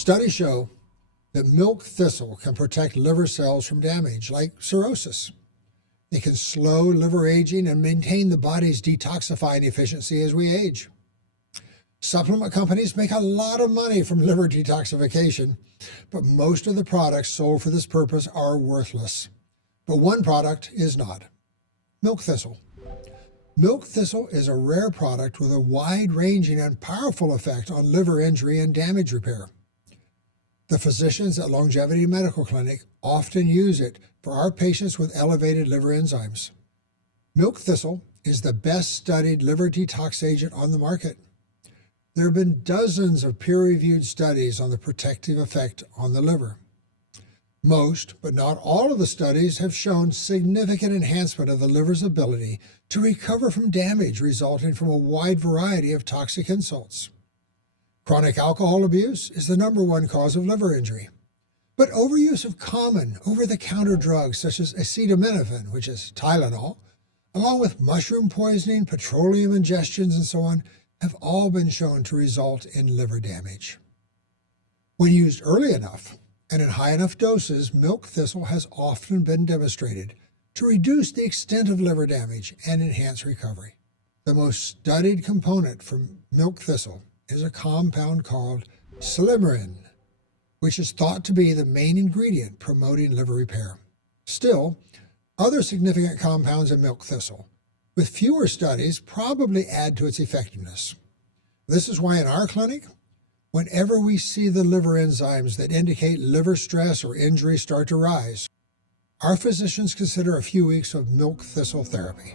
Studies show that milk thistle can protect liver cells from damage, like cirrhosis. It can slow liver aging and maintain the body's detoxifying efficiency as we age. Supplement companies make a lot of money from liver detoxification, but most of the products sold for this purpose are worthless. But one product is not: milk thistle. Milk thistle is a rare product with a wide-ranging and powerful effect on liver injury and damage repair. The physicians at Longevity Medical Clinic often use it for our patients with elevated liver enzymes. Milk thistle is the best-studied liver detox agent on the market. There have been dozens of peer-reviewed studies on the protective effect on the liver. Most, but not all of the studies have shown significant enhancement of the liver's ability to recover from damage resulting from a wide variety of toxic insults. Chronic alcohol abuse is the #1 cause of liver injury, but overuse of common over-the-counter drugs such as acetaminophen, which is Tylenol, along with mushroom poisoning, petroleum ingestions, and so on, have all been shown to result in liver damage. When used early enough and in high enough doses, milk thistle has often been demonstrated to reduce the extent of liver damage and enhance recovery. The most studied component from milk thistle is a compound called Silymarin, which is thought to be the main ingredient promoting liver repair. Still, other significant compounds in milk thistle, with fewer studies, probably add to its effectiveness. This is why in our clinic, whenever we see the liver enzymes that indicate liver stress or injury start to rise, our physicians consider a few weeks of milk thistle therapy.